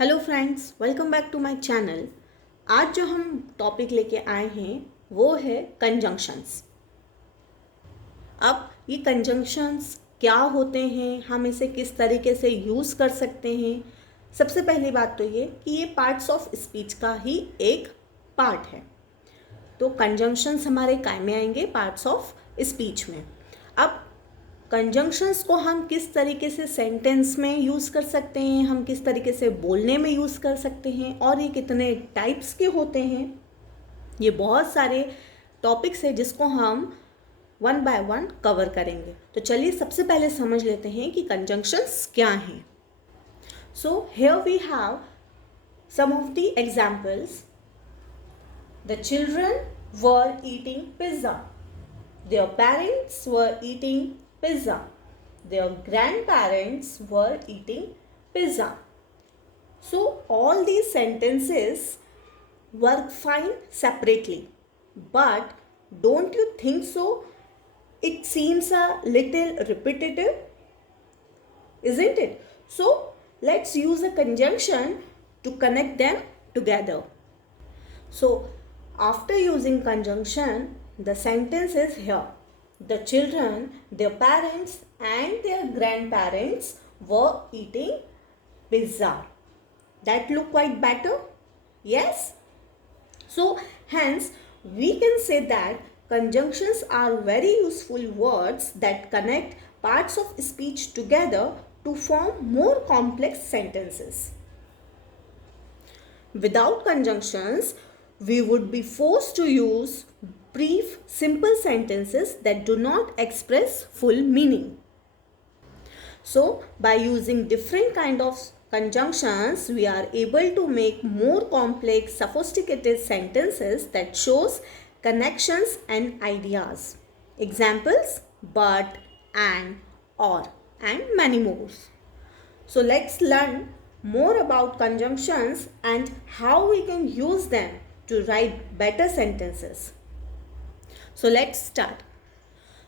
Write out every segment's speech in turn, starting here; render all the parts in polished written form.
Hello friends, welcome back to my channel. आज जो हम टॉपिक लेके आए हैं वो है कंजंक्शंस। अब ये कंजंक्शंस क्या होते हैं, हम इसे किस तरीके से यूज़ कर सकते हैं। सबसे पहली बात तो ये कि ये पार्ट्स ऑफ स्पीच का ही एक पार्ट है। तो कंजंक्शंस हमारे काय में आएंगे? पार्ट्स ऑफ स्पीच में। अब कंजंक्शंस को हम किस तरीके से सेंटेंस में यूज़ कर सकते हैं, हम किस तरीके से बोलने में यूज़ कर सकते हैं और ये कितने टाइप्स के होते हैं, ये बहुत सारे टॉपिक्स है जिसको हम वन बाय वन कवर करेंगे। तो चलिए सबसे पहले समझ लेते हैं कि कंजंक्शंस क्या हैं। So here we have some of the examples. The children were eating pizza, their parents were eating pizza, their grandparents were eating pizza. So all these sentences work fine separately, but don't you think so? It seems a little repetitive, isn't it? So let's use a conjunction to connect them together. So after using conjunction, the sentence is here. The children, their parents and their grandparents were eating pizza. That look quite better? Yes? So hence we can say that conjunctions are very useful words that connect parts of speech together to form more complex sentences. Without conjunctions, we would be forced to use brief, simple sentences that do not express full meaning. So, by using different kind of conjunctions, we are able to make more complex, sophisticated sentences that shows connections and ideas. Examples: but, and, or, and many more. So let's learn more about conjunctions and how we can use them to write better sentences. So let's start.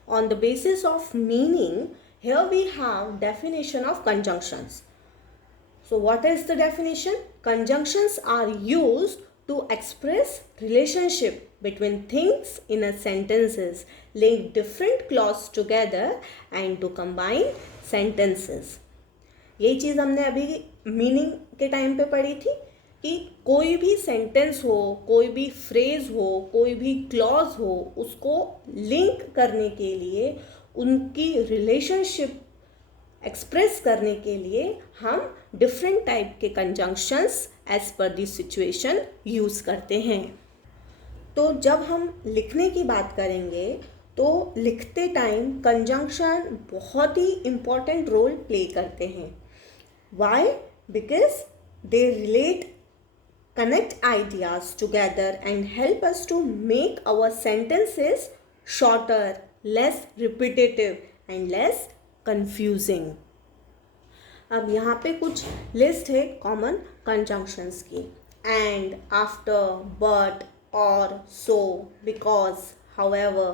On the basis of meaning, here we have definition of conjunctions. So what is the definition? Conjunctions are used to express relationship between things in a sentences, link different clauses together and to combine sentences. यही चीज़ हमने अभी meaning के time पे पढ़ी थी कि कोई भी सेंटेंस हो, कोई भी फ्रेज हो, कोई भी क्लॉज हो, उसको लिंक करने के लिए, उनकी रिलेशनशिप एक्सप्रेस करने के लिए हम डिफरेंट टाइप के conjunctions as per the situation use करते हैं। तो जब हम लिखने की बात करेंगे तो लिखते टाइम कंजंक्शन बहुत ही इम्पॉर्टेंट रोल प्ले करते हैं। Why? Because they relate, connect ideas together and help us to make our sentences shorter, less repetitive and less confusing. अब यहाँ पे कुछ लिस्ट है कॉमन कंजंक्शंस की। and, after, but, or, so, because, however,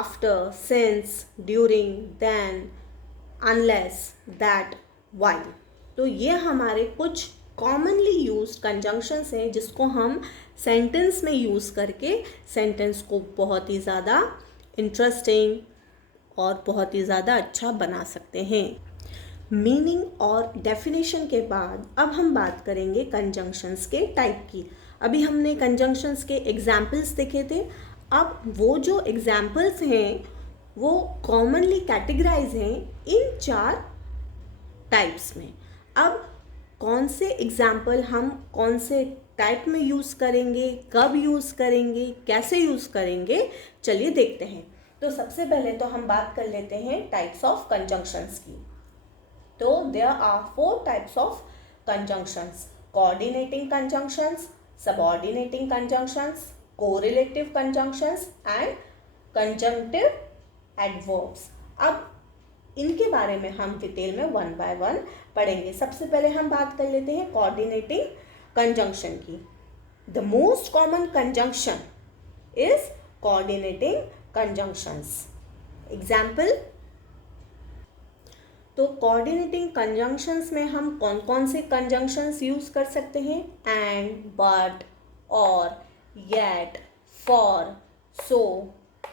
after, since, during, then, unless, that, while. तो ये हमारे कुछ कॉमनली यूज्ड कंजंक्शंस हैं जिसको हम सेंटेंस में यूज़ करके सेंटेंस को बहुत ही ज़्यादा इंटरेस्टिंग और बहुत ही ज़्यादा अच्छा बना सकते हैं। मीनिंग और डेफिनेशन के बाद अब हम बात करेंगे कंजंक्शंस के टाइप की। अभी हमने कंजंक्शंस के एग्जाम्पल्स देखे थे। अब वो जो एग्जाम्पल्स हैं वो कॉमनली कैटेगराइज हैं इन 4 टाइप्स में। अब कौन से एग्जाम्पल हम कौन से टाइप में यूज़ करेंगे, कब यूज़ करेंगे, कैसे यूज़ करेंगे, चलिए देखते हैं। तो सबसे पहले तो हम बात कर लेते हैं टाइप्स ऑफ कंजंक्शंस की। तो there are 4 types of conjunctions: coordinating conjunctions, subordinating conjunctions, correlative conjunctions and conjunctive adverbs. अब इनके बारे में हम डिटेल में वन बाय वन पढ़ेंगे। सबसे पहले हम बात कर लेते हैं कोऑर्डिनेटिंग कंजंक्शन की। The most common conjunction is coordinating conjunctions. Example: तो कोऑर्डिनेटिंग कंजंक्शंस में हम कौन कौन से कंजंक्शंस यूज़ कर सकते हैं? एंड, बट, और, येट, फॉर, सो,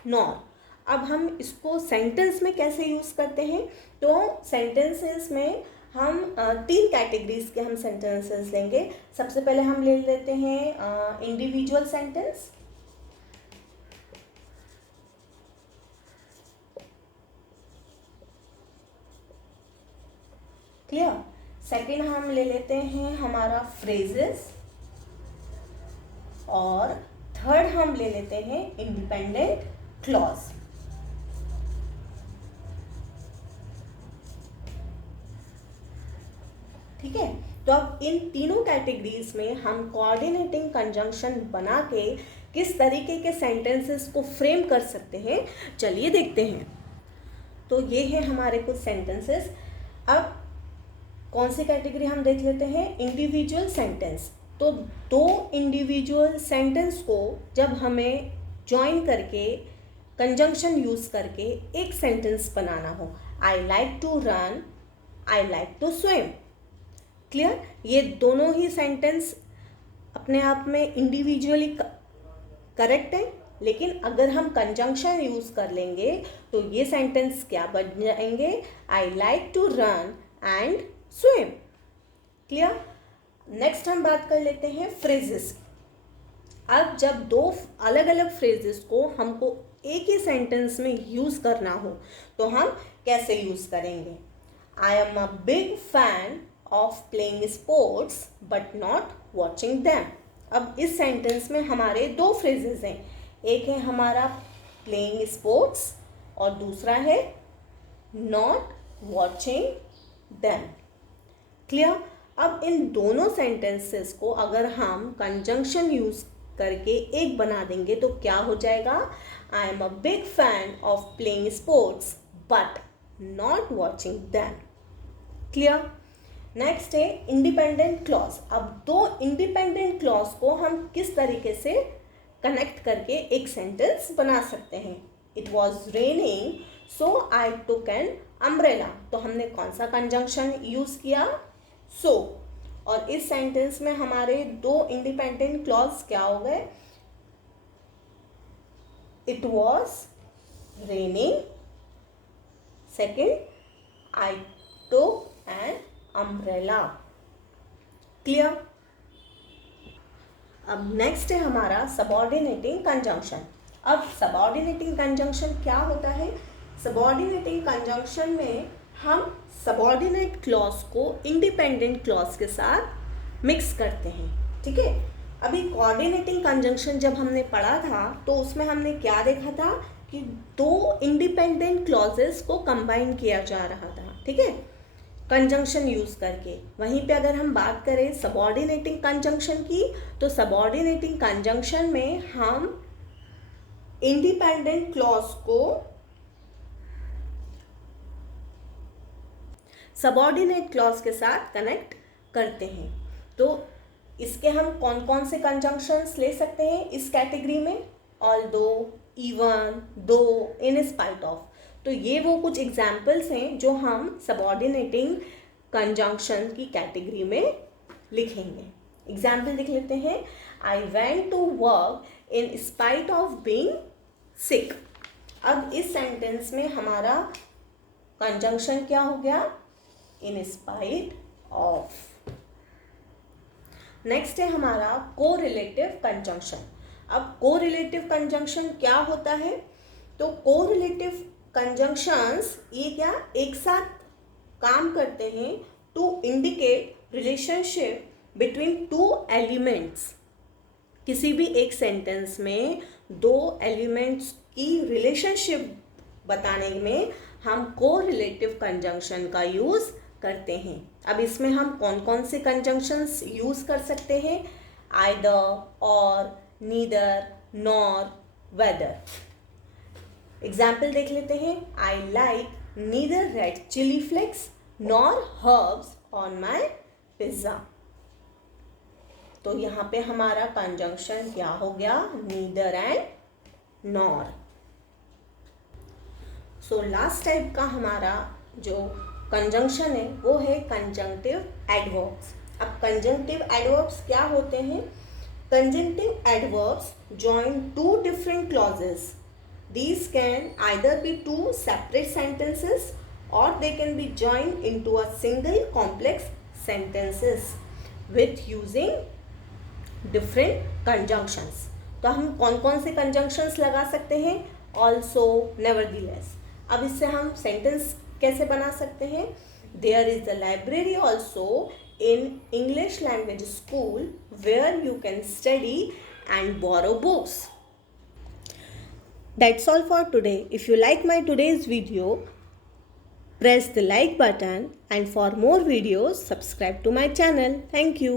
नॉर। अब हम इसको सेंटेंस में कैसे यूज़ करते हैं? तो सेंटेंसेस में हम 3 कैटेगरीज के हम सेंटेंसेस लेंगे। सबसे पहले हम ले लेते हैं इंडिविजुअल सेंटेंस, क्लियर। सेकंड हम ले लेते हैं हमारा फ्रेजेस, और थर्ड हम ले लेते हैं इंडिपेंडेंट क्लॉज। ठीक है, तो अब इन तीनों कैटेगरीज में हम कोऑर्डिनेटिंग कंजंक्शन बना के किस तरीके के सेंटेंसेस को फ्रेम कर सकते हैं, चलिए देखते हैं। तो ये है हमारे कुछ सेंटेंसेस। अब कौन सी कैटेगरी हम देख लेते हैं? Individual sentence. तो 2 इंडिविजुअल सेंटेंस को जब हमें ज्वाइन करके कंजंक्शन यूज करके एक सेंटेंस बनाना हो, I like to run, I like to swim, clear. ये दोनों ही सेंटेंस अपने आप में इंडिविजुअली करेक्ट है, लेकिन अगर हम कंजंक्शन यूज कर लेंगे तो ये सेंटेंस क्या बन जाएंगे? I like to run and swim, clear. Next हम बात कर लेते हैं फ्रेजेस। अब जब 2 अलग अलग फ्रेजेस को हमको एक ही सेंटेंस में यूज करना हो तो हम कैसे यूज करेंगे? I am a big fan of playing sports but not watching them. अब इस सेंटेंस में हमारे 2 फ्रेजेस हैं, एक है हमारा प्लेइंग स्पोर्ट्स और दूसरा है नॉट वॉचिंग दैम, क्लियर। अब इन दोनों सेंटेंसेस को अगर हम कंजंक्शन यूज करके एक बना देंगे तो क्या हो जाएगा? I am a big fan of playing sports but not watching them, clear. Next है इंडिपेंडेंट क्लॉज। अब 2 इंडिपेंडेंट क्लॉज को हम किस तरीके से कनेक्ट करके एक सेंटेंस बना सकते हैं? It was raining so I took an umbrella. तो हमने कौन सा कंजंक्शन यूज किया? सो। और इस सेंटेंस में हमारे 2 इंडिपेंडेंट क्लॉज क्या हो गए? It was raining, second I took an umbrella, clear. अब नेक्स्ट है हमारा सबऑर्डिनेटिंग कंजंक्शन। अब सबऑर्डिनेटिंग कंजंक्शन क्या होता है? सबऑर्डिनेटिंग कंजंक्शन में हम सबऑर्डिनेट क्लॉज को इंडिपेंडेंट क्लॉज के साथ मिक्स करते हैं, ठीक है। अभी कोऑर्डिनेटिंग कंजंक्शन जब हमने पढ़ा था तो उसमें हमने क्या देखा था कि 2 इंडिपेंडेंट क्लॉजेस को कंबाइन किया जा रहा था, ठीक है, कंजंक्शन यूज करके। वहीं पे अगर हम बात करें सबऑर्डिनेटिंग कंजंक्शन की, तो सबऑर्डिनेटिंग कंजंक्शन में हम इंडिपेंडेंट क्लॉज को सबऑर्डिनेट क्लॉज के साथ कनेक्ट करते हैं। तो इसके हम कौन कौन से कंजंक्शंस ले सकते हैं इस कैटेगरी में? ऑल्दो, इवन, दो, इन स्पाइट ऑफ। तो ये वो कुछ एग्जाम्पल्स हैं जो हम सबऑर्डिनेटिंग कंजंक्शन की कैटेगरी में लिखेंगे। एग्जाम्पल लिख लेते हैं। I went to work in spite of being sick. अब इस सेंटेंस में हमारा कंजंक्शन क्या हो गया? इन स्पाइट ऑफ। नेक्स्ट है हमारा कोरिलेटिव कंजंक्शन। अब कोरिलेटिव कंजंक्शन क्या होता है? तो कोरिलेटिव कंजंक्शंस ये क्या एक साथ काम करते हैं to indicate relationship between 2 elements. किसी भी एक सेंटेंस में 2 एलिमेंट्स की रिलेशनशिप बताने में हम कोरिलेटिव कंजंक्शन का यूज करते हैं। अब इसमें हम कौन कौन से कंजंक्शंस यूज कर सकते हैं? आइदर, और, नीदर, नॉर, वेदर। एग्जाम्पल देख लेते हैं। I like neither red chili flakes nor herbs on my pizza. तो यहाँ पे हमारा कंजंक्शन क्या हो गया? Neither and nor. So last type का हमारा जो कंजंक्शन है वो है कंजंक्टिव एडवर्ब्स। अब कंजंक्टिव एडवर्ब्स क्या होते हैं? Conjunctive adverbs join two different clauses. These can either be two separate sentences or they can be joined into a single complex sentences with using different conjunctions. तो हम कौन कौन से conjunctions लगा सकते हैं? Also, nevertheless. अब इससे हम sentence कैसे बना सकते हैं? There is a library also in English language school where you can study and borrow books. That's all for today. If you like my today's video, press the like button, and for more videos subscribe to my channel. Thank you.